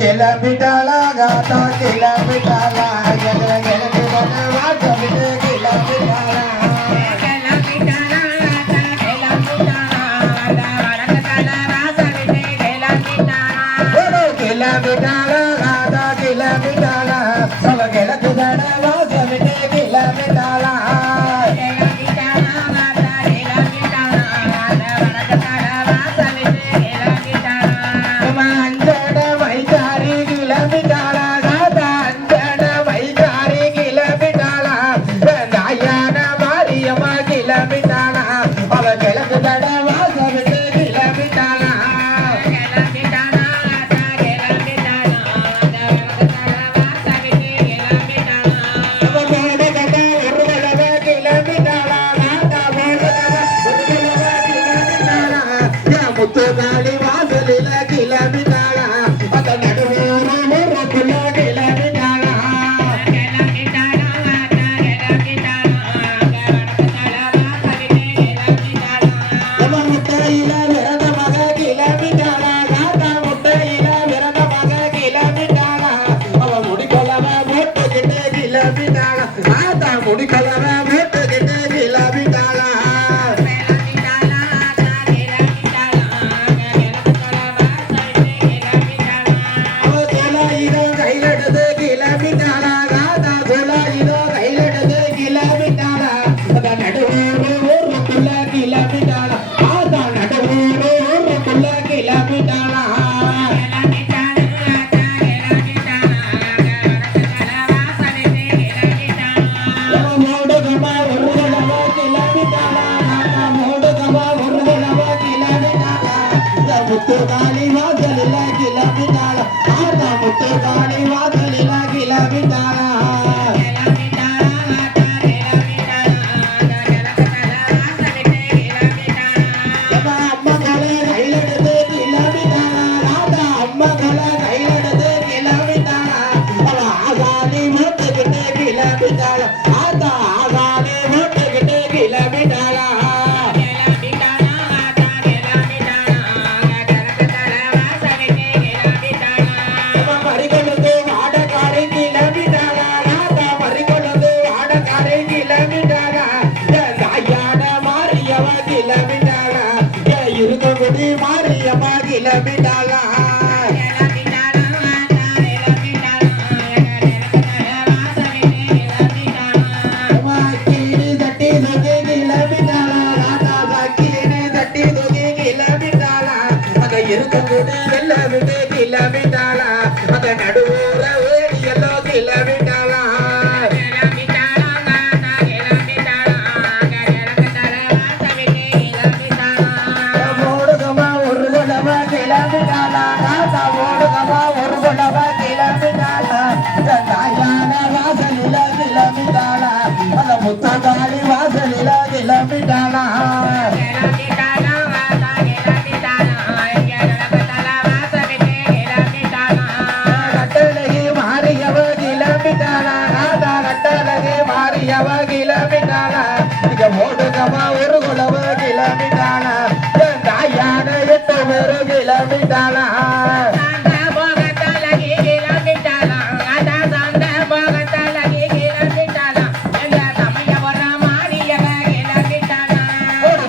கிளம்பிட்டாளா காத்தா கிளம்பிட்டாளா எனக்கு வாட்டம் கிளம்பிட்டாளா கிளம்பிட்டாளா காத்தா கிளம்பிட்டாளா அவ கிழக்கு தட வாசம் விட்டு கிளம்பிட்டாளா முத்துகாளி வாசலில கிளம்பிட்டாளா அந்த நடுவோரக்குள்ள கிளம்பிட்டாளா முட்டையில விரத மக கிளம்பிட்டாளா காத்தா முட்டையில விரத மக கிளம்பிட்டாளா அவ முடிக்கொள்ளவ போட்டுக்கிட்டு கிளம்பிட்டாளா காத்தா முடிக்கொள்ளவ போட்டுக்கிட்டு கிளம்பிட்டாளா முத்துகாளி வாசலில கிளம்பிட்டாளா ஆத்தா முத்துகாளி வாசலில கிளம்பிட்டாளா அம்மகளை கையிலெடுத்து கிளம்பிட்டாளா ராதா அம்மகளை கையிலெடுத்து கிளம்பிட்டாளா அவ ஆசாலி மூட்டுக்கிட்டு கிளம்பிட்டாளா ஆத்தா ஆசாலி மூட்டுக்கிட்டு கிளம்பிட்டாளா மாரியம்மா கிளம்பிட்டாளா தட்டி தூக்கி கிளம்பிட்டாளா ராதா சக்கினி தட்டி தூக்கி கிளம்பிட்டாளா அங்க இருக்கும்போது எல்லாம் விட்டு கிளம்பிட்டாளா அந்த நடுவோர வேடியெல்லோ கிளம்பிட்டாளா முத்துகாளி வாசலில கிளம்பிட்டாளா கட்டழகி மாறியவ கிளம்பிட்டாளா ராதா கட்டழகி மாறியவ கிளம்பிட்டாளா இங்க ஓடுகமா ஒரு குலவ கிளம்பிட்டாளா தாயான 8 பேரு கிளம்பிட்டாளா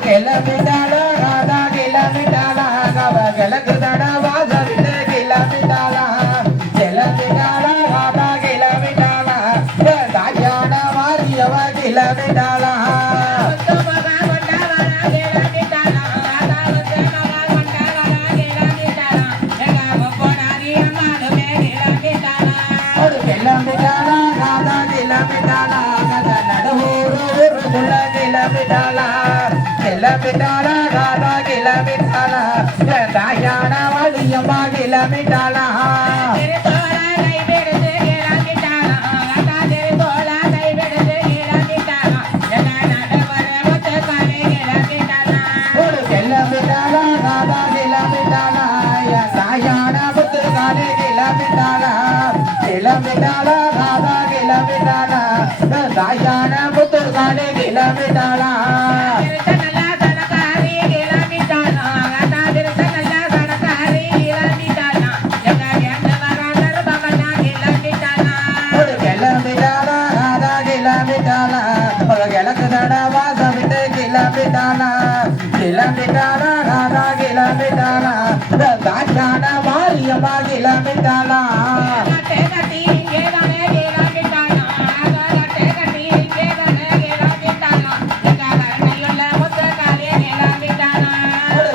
கிளம்பிட்டாளா ராதா கிளம்பிட்டாளா அவ கிழக்கு தட வாசலிட்டு கிளம்பிட்டாளா கிளம்பிட்டாளா ராதா கிளம்பிட்டாளா தாயான மாரியவ கிளம்பிட்டாளா கிளம்பிட்டாளா ராதா கிளம்பிட்டாளா நடுவூருக்குள்ள கிளம்பிட்டாளா கிளம்பிட்டாளா ராதா கிளம்பிட்டாளா தாயான வழியம்மா கிளம்பிட்டாளா கிளம்பிட்டாளா ராதா கிளம்பிட்டாளா தாயான முத்துகாளி கிளம்பிட்டாளா கிளம்பிட்டாளா ராதா கிளம்பிட்டாளா தாயான முத்துகாளி கிளம்பிட்டாளா கிளம்பிட்டாளா ராதா கிளம்பிட்டாளா தாச்சான மாரியம்மா கிளம்பிட்டாளா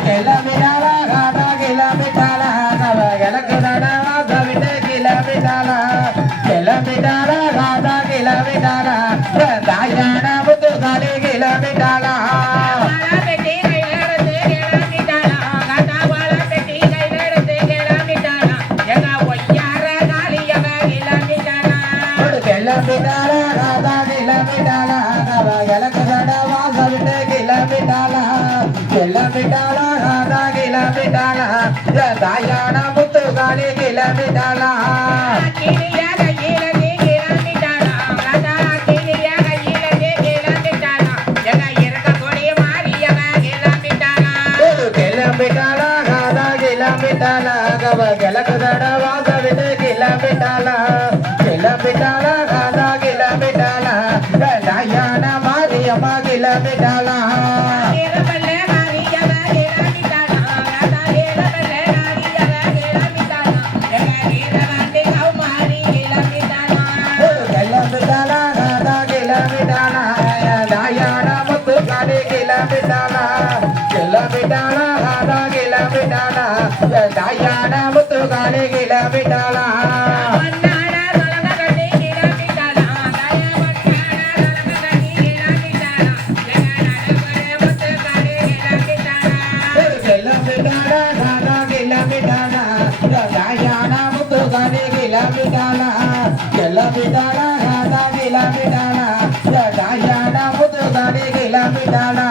கிளம்பிட்டாளா ராதா கிளம்பிட்டாளா எனக்கு நடவாத விட்டு கிளம்பிட்டாளா கிளம்பிட்டாளா ராதா கிளம்பிட்டாளா தாயான முத்துக்காளி கிளம்பிட்டாளா கிளம்பிட்டாளா ராதா கிளம்பிட்டாளா எனக்கு நடவாத விட்டு கிளம்பிட்டாளா கிளம்பிட்டாளா ராதா கிளம்பிட்டாளா தாயான முத்துக்காளி கிளம்பிட்டாளா கிளம்பிட்டாளா ராதா கிளம்பிட்டாளா கிழக்கு தடவாத விட்டு கிளம்பிட்டாளா கிளம்பிட்டாளா ராதா கிளம்பிட்டாளா தாயான மாரியம்மா கிளம்பிட்டாளா கிளம்பிட்டாளா ராதா கிளம்பிட்டாளா தாயான முத்துக்காளி கிளம்பிட்டாளா கிளம்பிட்டாளா ராதா கிளம்பிட்டாளா தாயான முத்துக்காளி கிளம்பிட்டாளா கிளம்பிட்டாளா ராதா கிளம்பிட்டாளா தாயான முத்துக்காளி கிளம்பிட்டாளா கிளம்பிட்டாளா ராதா கிளம்பிட்டாளா தாயான முத்துக்காளி கிளம்பிட்டாளா